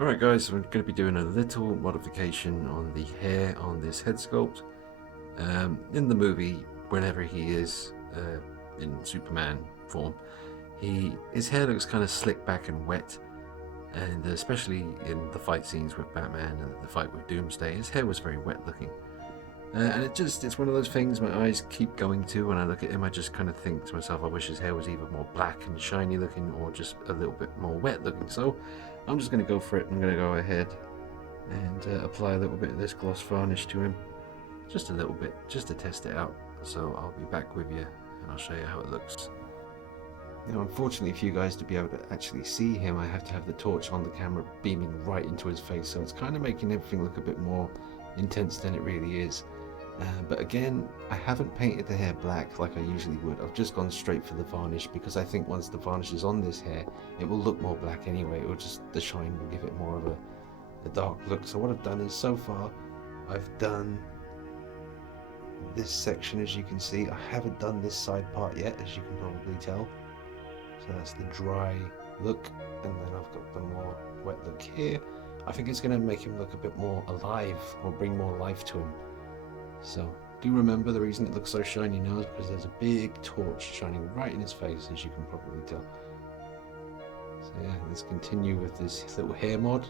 Alright guys, so I'm going to be doing a little modification on the hair on this head sculpt. In the movie, whenever he is in Superman form, his hair looks kind of slick back and wet, and especially in the fight scenes with Batman and the fight with Doomsday, his hair was very wet looking. And it's one of those things my eyes keep going to when I look at him. I just kind of think to myself, I wish his hair was either more black and shiny looking or just a little bit more wet looking. So I'm just going to go for it. I'm going to go ahead and apply a little bit of this gloss varnish to him. Just a little bit, just to test it out. So I'll be back with you and I'll show you how it looks. Unfortunately for you guys to be able to actually see him, I have to have the torch on the camera beaming right into his face. So it's kind of making everything look a bit more intense than it really is. But again, I haven't painted the hair black like I usually would. I've just gone straight for the varnish because I think once the varnish is on this hair, it will look more black anyway. It will just, the shine will give it more of a dark look. So what I've done is, so far, I've done this section, as you can see. I haven't done this side part yet, as you can probably tell. So that's the dry look, and then I've got the more wet look here. I think it's going to make him look a bit more alive, or bring more life to him. So, do remember the reason it looks so shiny now is because there's a big torch shining right in his face, as you can probably tell. So yeah, let's continue with this little hair mod.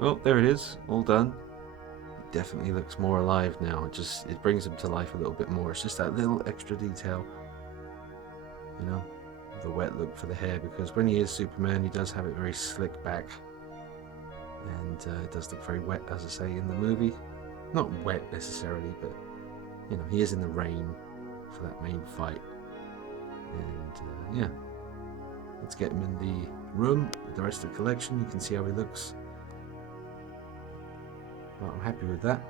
Oh, there it is, all done. It definitely looks more alive now. It brings him to life a little bit more. It's just that little extra detail, you know, the wet look for the hair, because when he is Superman, he does have it very slick back, and it does look very wet, as I say, in the movie. Not wet necessarily, but you know, he is in the rain for that main fight. And yeah, let's get him in the room with the rest of the collection. You can see how he looks. Well, I'm happy with that.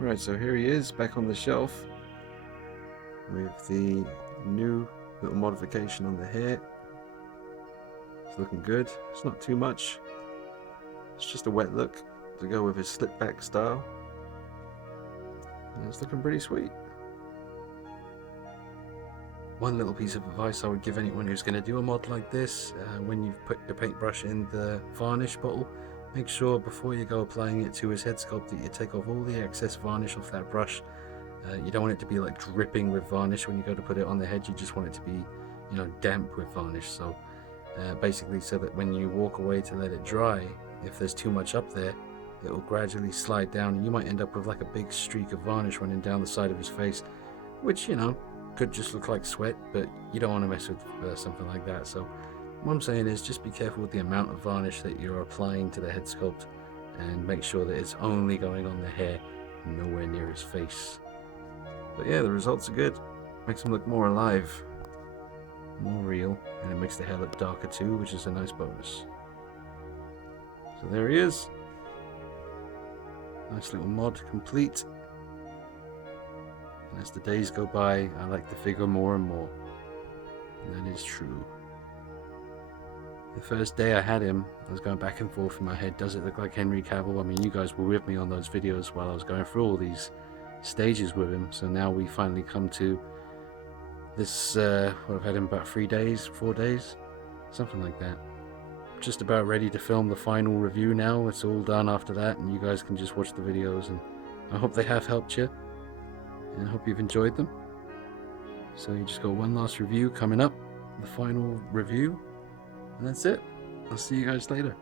Alright, so here he is back on the shelf with the new little modification on the hair. It's looking good. It's not too much. It's just a wet look to go with his slip back style, and it's looking pretty sweet. One little piece of advice I would give anyone who's going to do a mod like this, when you've put your paintbrush in the varnish bottle, make sure before you go applying it to his head sculpt that you take off all the excess varnish off that brush. You don't want it to be like dripping with varnish when you go to put it on the head. You just want it to be, you know, damp with varnish. So basically, so that when you walk away to let it dry, if there's too much up there, it will gradually slide down, and you might end up with like a big streak of varnish running down the side of his face, which, you know, could just look like sweat, but you don't want to mess with something like that. So what I'm saying is, just be careful with the amount of varnish that you're applying to the head sculpt, and make sure that it's only going on the hair, nowhere near his face. But yeah, the results are good. Makes him look more alive, more real, and it makes the hair look darker too, which is a nice bonus. So there he is. Nice little mod complete. And as the days go by, I like the figure more and more. And that is true. The first day I had him, I was going back and forth in my head, does it look like Henry Cavill? I mean, you guys were with me on those videos while I was going through all these stages with him. So now we finally come to this, I've had him about 3 days, 4 days, something like that. Just about ready to film the final review now. It's all done after that, and you guys can just watch the videos, and I hope they have helped you, and I hope you've enjoyed them. So you just got one last review coming up, the final review, and that's it. I'll see you guys later.